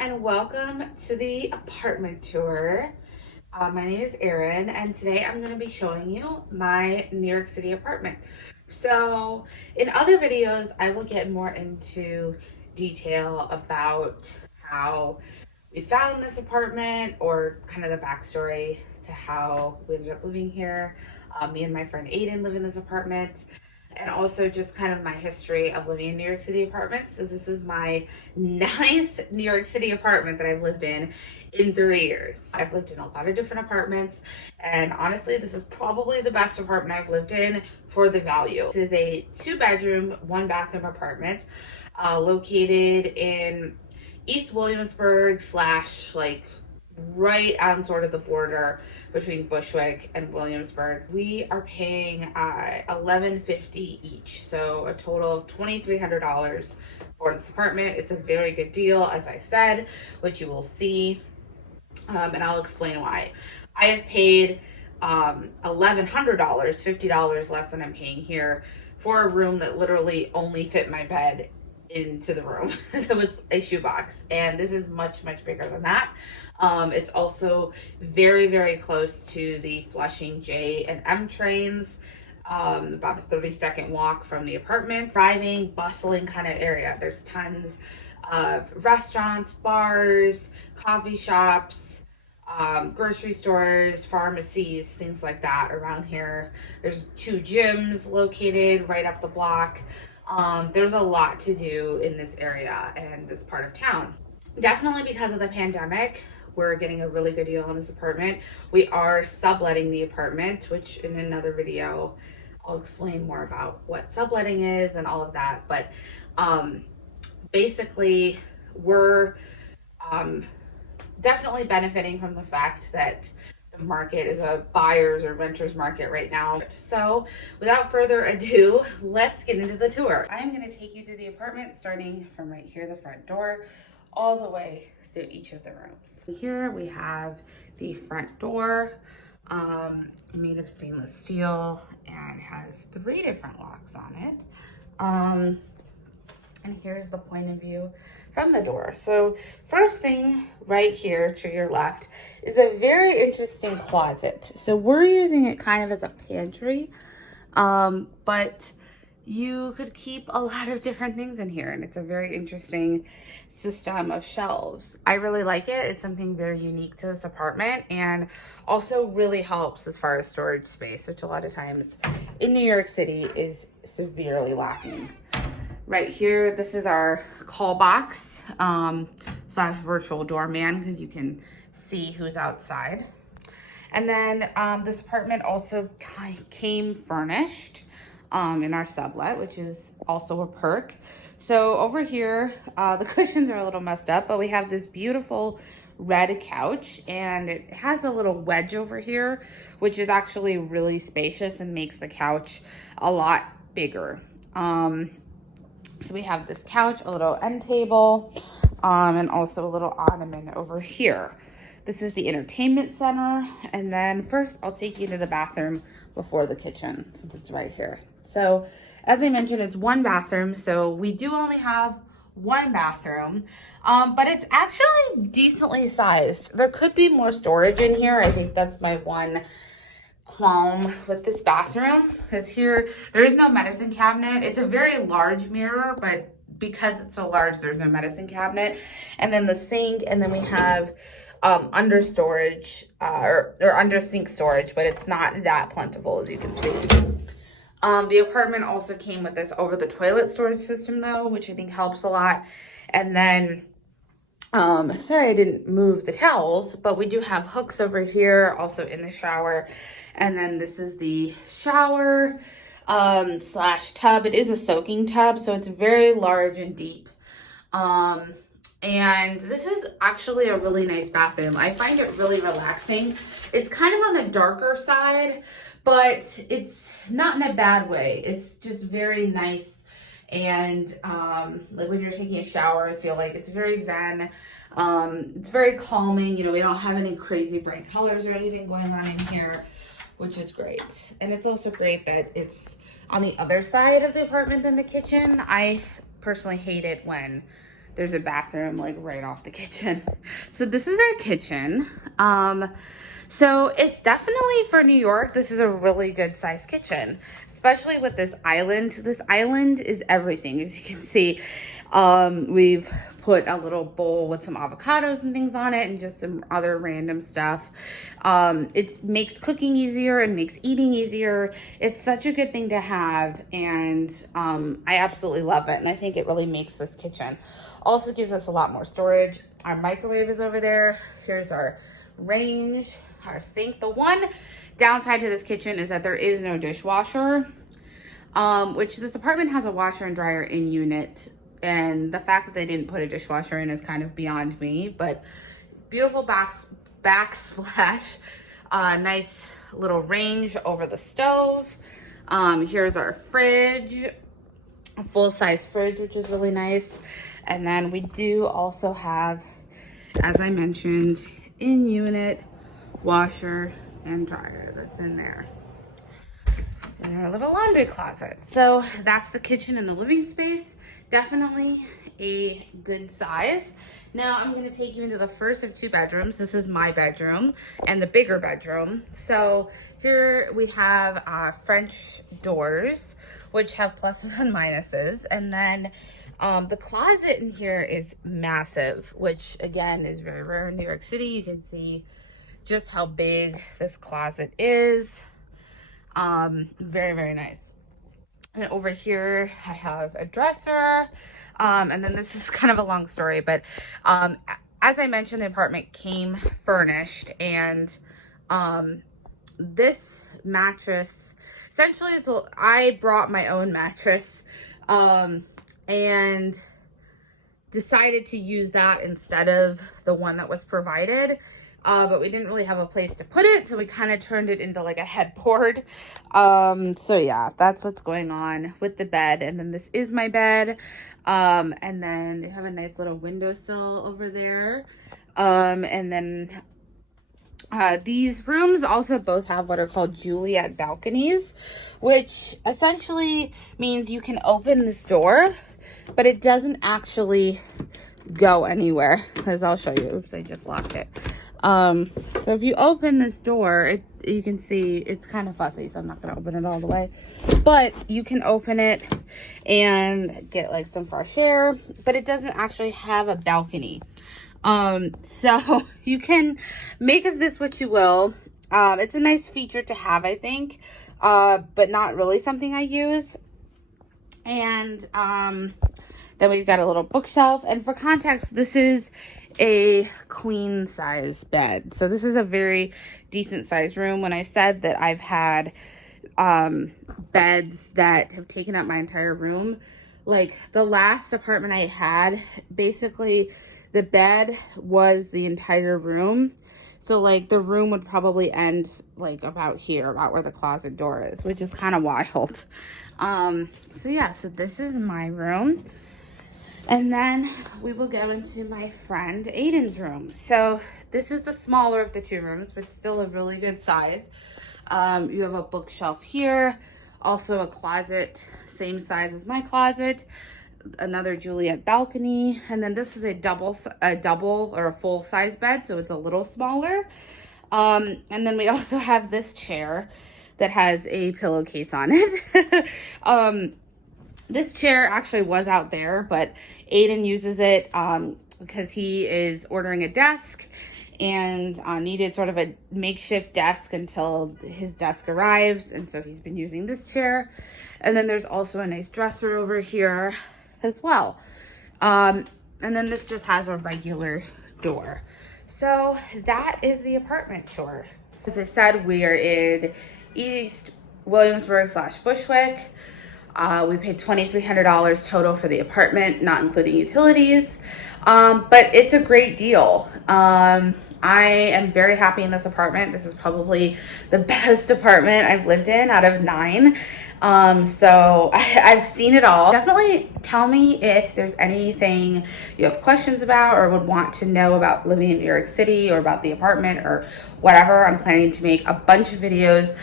and welcome to the apartment tour. My name is Erin and today I'm going to be showing you my New York City apartment. So in other videos I will get more into detail about how we found this apartment or kind of the backstory to how we ended up living here. Me and my friend Aiden live in this apartment, and also just kind of my history of living in New York City apartments, as this is my ninth New York City apartment that I've lived in 3 years. I've lived in a lot of different apartments, and honestly, this is probably the best apartment I've lived in for the value. This is a 2-bedroom, 1-bathroom apartment located in East Williamsburg / like right on sort of the border between Bushwick and Williamsburg. We are paying $11.50 each, so a total of $2,300 for this apartment. It's a very good deal, as I said, which you will see, and I'll explain why. I have paid $1,100, $50 less than I'm paying here for a room that literally only fit my bed into the room. That was a shoebox, and this is much bigger than that. It's also very close to the Flushing J and M trains, about a 30-second walk from the apartment. Thriving, bustling kind of area. There's tons of restaurants, bars, coffee shops, grocery stores, pharmacies, things like that around here. There's 2 gyms located right up the block. There's a lot to do in this area and this part of town. Definitely because of the pandemic, we're getting a really good deal on this apartment. We are subletting the apartment, which in another video, I'll explain more about what subletting is and all of that. But basically, we're definitely benefiting from the fact that the market is a buyer's or renter's market right now. So without further ado, let's get into the tour. I'm going to take you through the apartment, starting from right here, the front door, all the way through each of the rooms. Here we have the front door, made of stainless steel, and has 3 different locks on it. And here's the point of view from the door. So first thing right here to your left is a very interesting closet. So we're using it kind of as a pantry, but you could keep a lot of different things in here, and it's a very interesting system of shelves. I really like it. It's something very unique to this apartment, and also really helps as far as storage space, which a lot of times in New York City is severely lacking. Right here, this is our call box / virtual doorman, because you can see who's outside. And then this apartment also came furnished in our sublet, which is also a perk. So over here, the cushions are a little messed up, but we have this beautiful red couch, and it has a little wedge over here, which is actually really spacious and makes the couch a lot bigger. So we have this couch, a little end table, and also a little ottoman over here. This is the entertainment center. And then first I'll take you to the bathroom before the kitchen, since it's right here. So as I mentioned, it's 1 bathroom. So we do only have 1 bathroom, but it's actually decently sized. There could be more storage in here. I think that's my one qualm with this bathroom, because here there is no medicine cabinet. It's a very large mirror, but because it's so large, there's no medicine cabinet. And then the sink, and then we have under storage or under sink storage, but it's not that plentiful, as you can see. The apartment also came with this over the toilet storage system though, which I think helps a lot. And then sorry I didn't move the towels, but we do have hooks over here, also in the shower. And then this is the shower / tub. It is a soaking tub, so it's very large and deep. And this is actually a really nice bathroom. I find it really relaxing. It's kind of on the darker side, but it's not in a bad way. It's just very nice. And like when you're taking a shower, I feel like it's very zen. It's very calming. You know, we don't have any crazy bright colors or anything going on in here, which is great. And it's also great that it's on the other side of the apartment than the kitchen. I personally hate it when there's a bathroom like right off the kitchen. So this is our kitchen. So it's definitely, for New York, this is a really good sized kitchen, especially with this island. This island is everything. As you can see, we've put a little bowl with some avocados and things on it and just some other random stuff. It makes cooking easier and makes eating easier. It's such a good thing to have, and I absolutely love it. And I think it really makes this kitchen. Also gives us a lot more storage. Our microwave is over there. Here's our range, our sink. The one downside to this kitchen is that there is no dishwasher, which this apartment has a washer and dryer in unit. And the fact that they didn't put a dishwasher in is kind of beyond me, but beautiful backsplash, nice little range over the stove. Here's our fridge, a full-size fridge, which is really nice. And then we do also have, as I mentioned, in unit washer and dryer that's in there. And our little laundry closet. So that's the kitchen and the living space. Definitely a good size. Now I'm going to take you into the first of two bedrooms. This is my bedroom and the bigger bedroom. So here we have French doors, which have pluses and minuses. And then the closet in here is massive, which again is very rare in New York City. You can see just how big this closet is. Very, very nice. And over here, I have a dresser. And then this is kind of a long story, but as I mentioned, the apartment came furnished, and this mattress, essentially, I brought my own mattress and decided to use that instead of the one that was provided. But we didn't really have a place to put it, so we kind of turned it into like a headboard. So yeah, that's what's going on with the bed. And then this is my bed. And then they have a nice little windowsill over there. And then these rooms also both have what are called Juliet balconies, which essentially means you can open this door, but it doesn't actually go anywhere, as I'll show you. Oops, I just locked it. So if you open this door, you can see it's kind of fussy, so I'm not going to open it all the way, but you can open it and get like some fresh air, but it doesn't actually have a balcony. So you can make of this what you will. It's a nice feature to have, I think, but not really something I use. And, then we've got a little bookshelf, and for context, this is a queen size bed. So this is a very decent sized room. When I said that I've had beds that have taken up my entire room, like the last apartment I had, basically the bed was the entire room. So like the room would probably end like about here, about where the closet door is, which is kind of wild. So yeah, so this is my room. And then we will go into my friend Aiden's room. So this is the smaller of the two rooms, but still a really good size. You have a bookshelf here, also a closet, same size as my closet, another Juliet balcony, and then this is a double or a full size bed, so it's a little smaller. And then we also have this chair that has a pillowcase on it. This chair actually was out there, but Aiden uses it because he is ordering a desk and needed sort of a makeshift desk until his desk arrives. And so he's been using this chair. And then there's also a nice dresser over here as well. And then this just has a regular door. So that is the apartment tour. As I said, we are in East Williamsburg / Bushwick. We paid $2,300 total for the apartment, not including utilities, but it's a great deal. I am very happy in this apartment. This is probably the best apartment I've lived in out of 9. So I've seen it all. Definitely tell me if there's anything you have questions about or would want to know about living in New York City or about the apartment or whatever. I'm planning to make a bunch of videos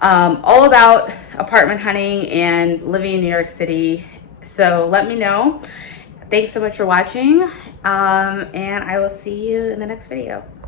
all about apartment hunting and living in New York City. So let me know. Thanks so much for watching, and I will see you in the next video.